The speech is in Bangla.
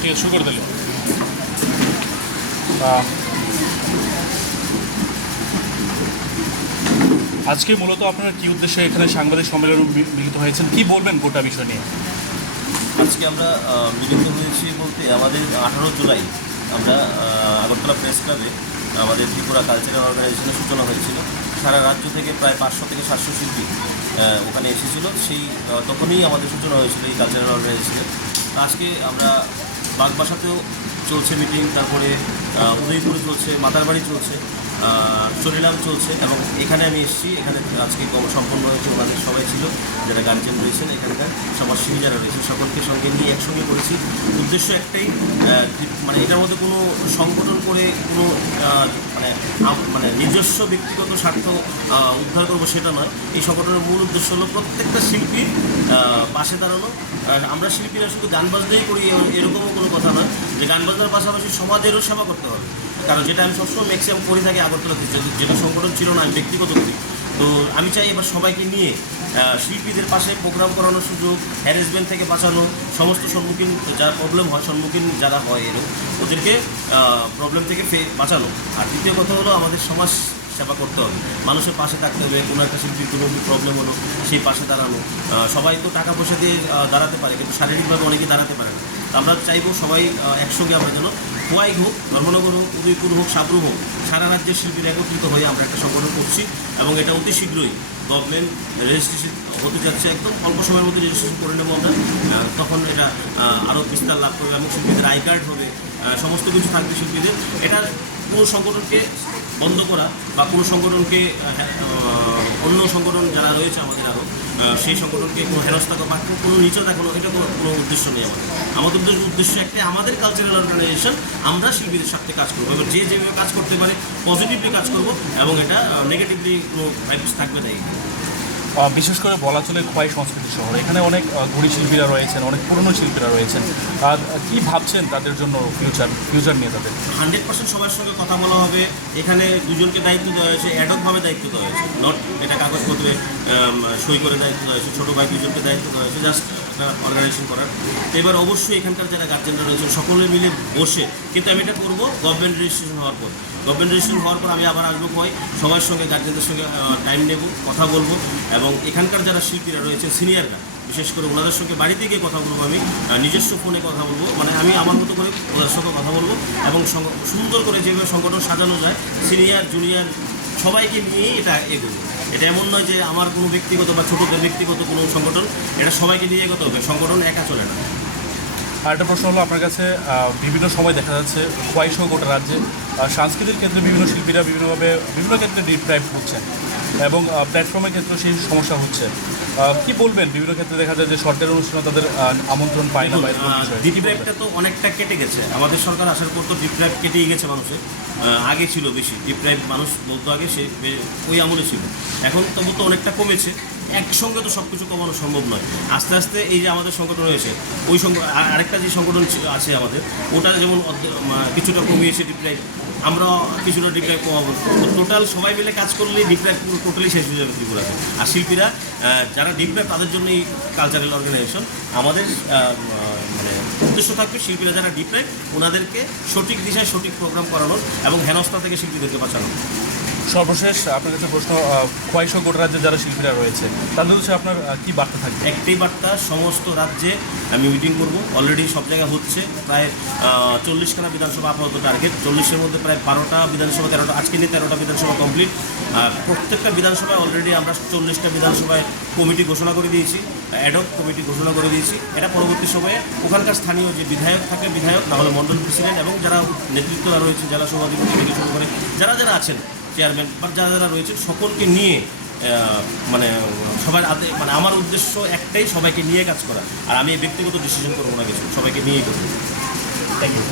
ঠিক আছে, শুরু করে দিলে। আজকে মূলত আপনারা কী উদ্দেশ্যে এখানে সাংবাদিক সম্মেলনে মিলিত হয়েছেন, কি বলবেন গোটা বিষয় নিয়ে? আজকে আমরা মিলিত হয়েছি বলতে আমাদের 18 জুলাই আমরা আগরতলা প্রেস ক্লাবে আমাদের ত্রিপুরা কালচারাল অর্গানাইজেশনের সূচনা হয়েছিল। সারা রাজ্য থেকে প্রায় 500 থেকে 700 শিল্পী ওখানে এসেছিল। সেই তখনই আমাদের সূচনা হয়েছিল এই কালচারাল অর্গানাইজেশনের। আজকে আমরা বাগবাসাতেও চলছে মিটিং, তারপরে উদয়পুরে চলছে, মাতারবাড়ি চলছে, চরিলাম চলছে, এবং এখানে আমি এসেছি। এখানে আজকে সম্পন্ন হয়েছে, ওনাদের সবাই ছিল যারা গার্জিয়ান রয়েছেন, এখানকার সমাজসেবী যারা রয়েছেন, সকলকে সঙ্গে নিয়ে একসঙ্গে করেছি। উদ্দেশ্য একটাই, মানে এটার মধ্যে কোনো সংগঠন করে কোনো মানে নিজস্ব ব্যক্তিগত স্বার্থ উদ্ধার করবো সেটা নয়। এই সংগঠনের মূল উদ্দেশ্য হলো প্রত্যেকটা শিল্পীর পাশে দাঁড়ানো। আমরা শিল্পীরা শুধু গান বাজনাই করি এরকমও কোনো কথা নয়, যে গান বাজনার পাশাপাশি সমাজেরও সেবা করতে হবে। কারণ যেটা আমি সবসময় ম্যাক্সিমাম করে থাকি আগরতলাতে, যেটা সংগঠন ছিল না, আমি ব্যক্তিগত করি। তো আমি চাই এবার সবাইকে নিয়ে শিল্পীদের পাশে প্রোগ্রাম করানোর সুযোগ, হ্যারাসমেন্ট থেকে বাঁচানো, সমস্ত সম্মুখীন যারা প্রবলেম হয়, সম্মুখীন যারা হয় ওদেরকে প্রবলেম থেকে বাঁচানো। আর দ্বিতীয় কথা হলো আমাদের সমাজ সেবা করতে হবে, মানুষের পাশে থাকতে হবে। কোনো একটা শিল্পীর কোনো প্রবলেম হলো সেই পাশে দাঁড়ানো। সবাই তো টাকা পয়সা দিয়ে দাঁড়াতে পারে, কিন্তু শারীরিকভাবে অনেকে দাঁড়াতে পারে না। আমরা চাইবো সবাই একসঙ্গে আমরা যেন খোয়াই হোক, ধর্মনগর হোক, উদয়পুর হোক, সাবরু হোক, সারা রাজ্যের শিল্পীরা একত্রিত হয়ে আমরা একটা সংগঠন করছি, এবং এটা অতি শীঘ্রই গভর্নমেন্ট রেজিস্ট্রেশন হতে যাচ্ছে। একদম অল্প সময়ের মধ্যে রেজিস্ট্রেশন করে নেবো আমরা। তখন এটা আরও বিস্তার লাভ করবে, এবং শিল্পীদের আই কার্ড হবে, সমস্ত কিছু থাকবে শিল্পীদের। এটা কোনো সংগঠনকে বন্ধ করা বা কোনো সংগঠনকে অন্য সংগঠন যারা রয়েছে আমাদের আরও, সেই সংগঠনকে কোনো হেনস্থা বা কোনো নিচে দেখানো, এটা কোনো উদ্দেশ্য নেই আমাদের উদ্দেশ্য একটাই, আমাদের কালচারাল অর্গানাইজেশন আমরা শিল্পীদের সাথে কাজ করবো, এবং যে যেভাবে কাজ করতে পারে পজিটিভলি কাজ করবো, এবং এটা নেগেটিভলি কোনো ভাইবস থাকবে না। বিশেষ করে বলা চলে খোয়াই সংস্কৃতি শহর, এখানে অনেক গড়ি শিল্পীরা রয়েছেন, অনেক পুরনো শিল্পীরা রয়েছেন। আর কী ভাবছেন তাদের জন্য ফিউচার নিয়ে? তাদের 100% সবার সঙ্গে কথা বলা হবে। এখানে দুজনকে দায়িত্ব দেওয়া হয়েছে, অ্যাডকভাবে দায়িত্ব দেওয়া হয়েছে, নট এটা কাগজপত্রে সই করে দায়িত্ব দেওয়া হয়েছে। ছোটো ভাই দুজনকে দায়িত্ব দেওয়া হয়েছে জাস্ট একটা অর্গানাইজেশন করার। তো এবার অবশ্যই এখানকার যারা গার্জেনরা রয়েছেন সকলে মিলে বসে, কিন্তু আমি এটা করবো গভর্নমেন্ট রেজিস্ট্রেশন হওয়ার পর। গভর্নমেন্ট রেজিস্ট্রেশন হওয়ার পর আমি আবার আসবো হয় সবার সঙ্গে, গার্জেনদের সঙ্গে টাইম নেব, কথা বলবো, এবং এখানকার যারা শিল্পীরা রয়েছে সিনিয়ররা, বিশেষ করে ওনাদের সঙ্গে বাড়িতে গিয়ে কথা বলবো। আমি নিজস্ব ফোনে কথা বলবো, মানে আমি আমার মতো করে ওনাদের সঙ্গে কথা বলবো, এবং সুন্দর করে যেভাবে সংগঠন সাজানো যায়, সিনিয়র জুনিয়র সবাইকে নিয়েই এটা এগোবো। এটা এমন নয় যে আমার কোনো ব্যক্তিগত বা ছোটোদের ব্যক্তিগত কোনো সংগঠন, এটা সবাইকে নিয়ে এগোতে হবে, সংগঠন একা চলে না। আর একটা প্রশ্ন হলো, আপনার কাছে বিভিন্ন সময় দেখা যাচ্ছে খোয়াই সহ গোটা রাজ্যে সাংস্কৃতিক ক্ষেত্রে বিভিন্ন শিল্পীরা বিভিন্নভাবে বিভিন্ন ক্ষেত্রে ডিপ্রাইভ হচ্ছেন, এবং প্ল্যাটফর্মের ক্ষেত্রে সেই সমস্যা হচ্ছে। কি বলবেন? বিভিন্ন ক্ষেত্রে দেখা যায় যে সরকারি অনুষ্ঠানে তাদের আমন্ত্রণ পায় না। ডিপ্রাইভটা তো অনেকটা কেটে গেছে, আমাদের সরকার আসার পর তো ডিপ্রাইভ কেটেই গেছে মানুষের। আগে ছিল বেশি ডিপ্রাইভ, মানুষ বলতো আগে সে ওই আমলে ছিল। এখন তবু তো অনেকটা কমেছে। একসঙ্গে তো সব কিছু কমানো সম্ভব নয়। আস্তে আস্তে এই যে আমাদের সংগঠন রয়েছে, ওই আরেকটা যে সংগঠন আছে আমাদের, ওটা যেমন কিছুটা কমিয়েছে ডিপ্রাইভ, আমরা কিছুটা ডিপ্রাইভ কমাবো। তো টোটাল সবাই মিলে কাজ করলে ডিপ্রাইভ টোটালি শেষ হয়ে যাবে ত্রিপুরাতে। আর শিল্পীরা যারা ডিপ্রাইভ, তাদের জন্য এই কালচারাল অর্গানাইজেশন। আমাদের মানে উদ্দেশ্য থাকবে শিল্পীরা যারা ডিপ্রাইভ, ওনাদেরকে সঠিক দিশায় সঠিক প্রোগ্রাম করানোর, এবং হেনস্থা থেকে শিল্পীদেরকে বাঁচানো। সর্বশেষ আপনার কাছে প্রশ্ন, খোয়াই সহ গোটা রাজ্যে যারা শিল্পীরা রয়েছে তাদের হচ্ছে আপনার কী বার্তা থাকবে? একটাই বার্তা, সমস্ত রাজ্যে আমি মিটিং করবো, অলরেডি সব জায়গায় হচ্ছে। প্রায় 40খানা বিধানসভা আপাতত টার্গেট, 40-এর মধ্যে প্রায় 12টা বিধানসভা, 13টা আজকে নিয়ে 13টা বিধানসভা কমপ্লিট। আর প্রত্যেকটা বিধানসভায় অলরেডি আমরা 40টা বিধানসভায় কমিটি ঘোষণা করে দিয়েছি, অ্যাডক কমিটি ঘোষণা করে দিয়েছি। এটা পরবর্তী সময়ে ওখানকার স্থানীয় যে বিধায়ক থাকে, বিধায়ক না হলে মণ্ডল প্রেসিডেন্ট, এবং যারা নেতৃত্বরা রয়েছে, জেলা সভাধিপতি থেকে শুরু করে যারা যারা আছেন, চেয়ারম্যান বা যারা যারা রয়েছে, সকলকে নিয়ে মানে সবার হাতে, মানে আমার উদ্দেশ্য একটাই, সবাইকে নিয়ে কাজ করা। আর আমি ব্যক্তিগত ডিসিশন করবো না কিছু, সবাইকে নিয়েই করবো। Thank you.